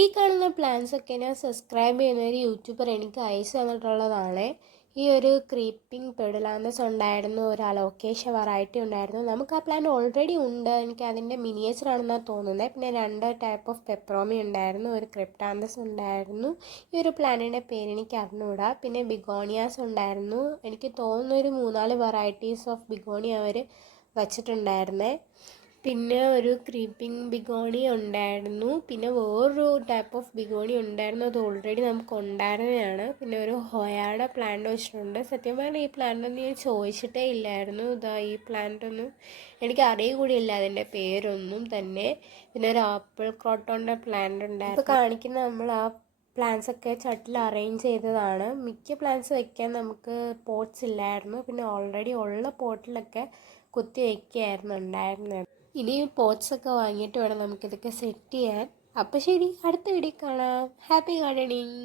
ഈ കാണുന്ന പ്ലാൻസ് ഒക്കെ ഞാൻ സബ്സ്ക്രൈബ് ചെയ്യുന്ന ഒരു യൂട്യൂബർ എനിക്ക് അയച്ചു തന്നിട്ടുള്ളതാണ്. ഈ ഒരു ക്രീപ്പിംഗ് പെഡുലാന്തസ് ഉണ്ടായിരുന്നു, ഒരു അലോക്കേഷ്യ വെറൈറ്റി ഉണ്ടായിരുന്നു. നമുക്ക് ആ പ്ലാൻ ഓൾറെഡി ഉണ്ട്. എനിക്ക് അതിൻ്റെ മിനിയേച്ചർ ആണെന്നാണ് തോന്നുന്നത്. പിന്നെ 2 ടൈപ്പ് ഓഫ് പെപ്രോമി ഉണ്ടായിരുന്നു, ഒരു ക്രിപ്റ്റാന്തസ് ഉണ്ടായിരുന്നു. ഈ ഒരു പ്ലാനിൻ്റെ പേര് എനിക്ക് അറിഞ്ഞുകൂടാ. പിന്നെ ബിഗോണിയാസ് ഉണ്ടായിരുന്നു. എനിക്ക് തോന്നുന്നു ഒരു 3-4 വെറൈറ്റീസ് ഓഫ് ബിഗോണി അവർ വച്ചിട്ടുണ്ടായിരുന്നേ. പിന്നെ ഒരു ക്രീപ്പിംഗ് ബിഗോണി ഉണ്ടായിരുന്നു. പിന്നെ വേറൊരു ടൈപ്പ് ഓഫ് ബിഗോണി ഉണ്ടായിരുന്നു, അത് ഓൾറെഡി നമുക്ക് ഉണ്ടായിരുന്നതാണ്. പിന്നെ ഒരു ഹൊയാടെ പ്ലാന്റ് വെച്ചിട്ടുണ്ട്. സത്യം പറഞ്ഞാൽ ഈ പ്ലാന്റൊന്നും ഞാൻ ചോദിച്ചിട്ടേ ഇല്ലായിരുന്നു. ഈ പ്ലാന്റൊന്നും എനിക്ക് അറിയുക കൂടിയില്ല അതിൻ്റെ പേരൊന്നും തന്നെ. പിന്നെ ഒരു ആപ്പിൾ ക്രോട്ടോൻ്റെ പ്ലാന്റ് ഉണ്ടായിരുന്നു. ഇപ്പോൾ കാണിക്കുന്ന നമ്മൾ ആ പ്ലാന്റ്സ് ഒക്കെ ചട്ടിൽ അറേഞ്ച് ചെയ്തതാണ്. മിക്ക പ്ലാന്റ്സ് വയ്ക്കാൻ നമുക്ക് പോട്ട്സ് ഇല്ലായിരുന്നു. പിന്നെ ഓൾറെഡി ഉള്ള പോട്ടിലൊക്കെ കുത്തി വയ്ക്കുകയായിരുന്നു ഉണ്ടായിരുന്നത്. ഇനി പോട്ട്സ് ഒക്കെ വാങ്ങിയിട്ട് വേണം നമുക്കിതൊക്കെ സെറ്റ് ചെയ്യാൻ. അപ്പോൾ ശരി, അടുത്ത വീഡിയോ കാണാം. Happy gardening.